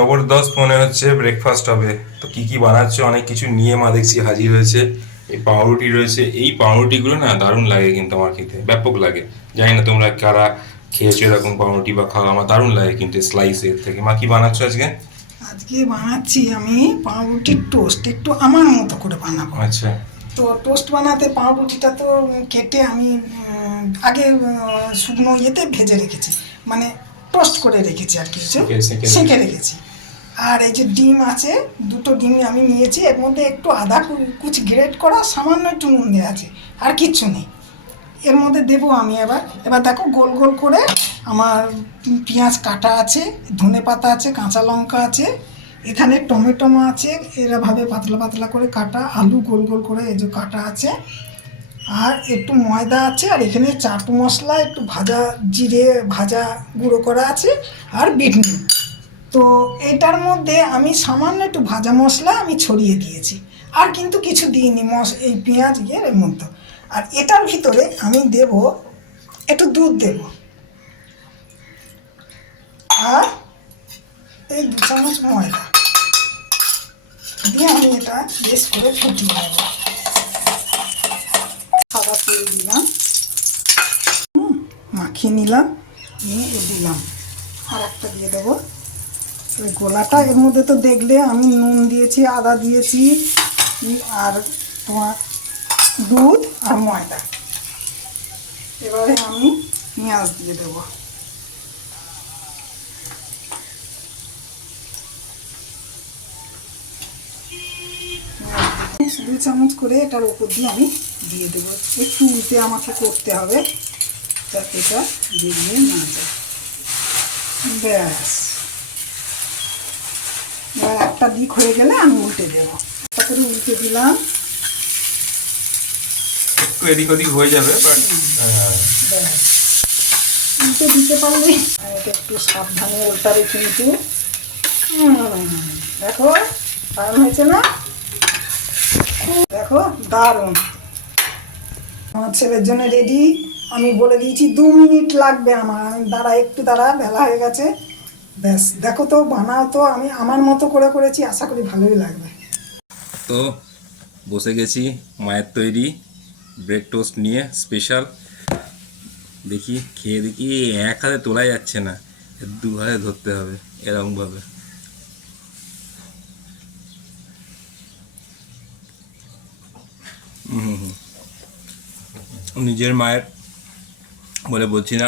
জবরদস্ত মনে হচ্ছে ব্রেকফাস্ট হবে। তো কি কি বানাচ্ছে, অনেক কিছু নিয়ে মা দেখছি হাজির হয়েছে। এই পাউরুটি রয়েছে, এই পাউরুটিগুলো না দারুণ লাগে কিন্তু আমার খেতে, ব্যাপক লাগে। জানি না তোমরা কারা খেয়েছো এরকম পাউরুটি বা খাও, আমার দারুণ লাগে কিন্তু স্লাইস এর থেকে। মা কি বানাচ্ছো আজকে? আজকে বানাচ্ছি আমি পাউরুটির টোস্ট, একটু আমার মতো করে বানাবো। আচ্ছা। তো টোস্ট বানাতে পাউরুটিটা তো কেটে আমি আগে শুকনো ইয়েতে ভেজে রেখেছি, মানে টোস্ট করে রেখেছি আর কি, সেঁকে সেঁকে সেঁকে রেখেছো। রেখেছি। আর এই যে ডিম আছে, দুটো ডিম আমি নিয়েছি, এর মধ্যে একটু আদা কুচি গ্রেট করা, সামান্য একটু নুন দেওয়া আছে, আর কিচ্ছু নেই। এর মধ্যে দেবো আমি এবার এবার দেখো গোল গোল করে আমার পেঁয়াজ কাটা আছে, ধনে পাতা আছে, কাঁচা লঙ্কা আছে, এখানে টমেটো আছে, এরাভাবে পাতলা পাতলা করে কাটা, আলু গোল গোল করে এই যে কাটা আছে, আর একটু ময়দা আছে, আর এখানে চাট মশলা, একটু ভাজা জিরে ভাজা গুঁড়ো করা আছে, আর বিট নুন। তো এটার মধ্যে আমি সামান্য একটু ভাজা মশলা আমি ছড়িয়ে দিয়েছি, আর কিন্তু কিছু দিইনি এই পেঁয়াজ এর মধ্যে। আর এটার ভিতরে আমি দেব একটু দুধ দেব, আর এই 2 চামচ ময়দা দিয়ে আমি এটা বেশ করে ফুটিয়ে নেব। সাদা তেল দিলাম, মাখিয়ে নিলাম, নিয়ে দিলাম, আর একটা দিয়ে দেবো ওই গোলাটা। এর মধ্যে তো দেখলে আমি নুন দিয়েছি, আদা দিয়েছি, আর তোমার দুধ আর ময়দা। এবারে আমি পেঁয়াজ দিয়ে দেবো, 2 চামচ করে এটার উপর দিয়ে আমি দিয়ে দেবো। একটু উল্টে আমাকে করতে হবে যাতে এটা বেরিয়ে না যায়। ব্যাস, এবার একটা দিক হয়ে গেলে আমি উল্টে দেবো। একটা করে উল্টে দিলাম। একটু এদিক ওদিক হয়ে যাবে, বাট ব্যাস, উল্টে দিতে পারলে এটা একটু সাবধানে উল্টাবে কিন্তু। দেখো দারুণ হয়েছে না? দেখো দারুণ। আমার ছেলের জন্য রেডি। আমি বলে দিয়েছি 2 মিনিট লাগবে আমার, আমি দাঁড়া বেলা হয়ে গেছে। ব্যাস দেখো তো, বানাও তো, আমি আমার মতো করে করেছি, আশা করি ভালোই লাগবে। তো বসে গেছি মায়ের তৈরি ব্রেড টোস্ট নিয়ে স্পেশাল। দেখি খেয়ে দেখি, এক হাতে তোলা যাচ্ছে না, 2 হাতে ধরতে হবে এরকমভাবে। নিজের মায়ের বলে বলছি না,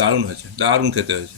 দারুণ হয়েছে, দারুণ খেতে হয়েছে।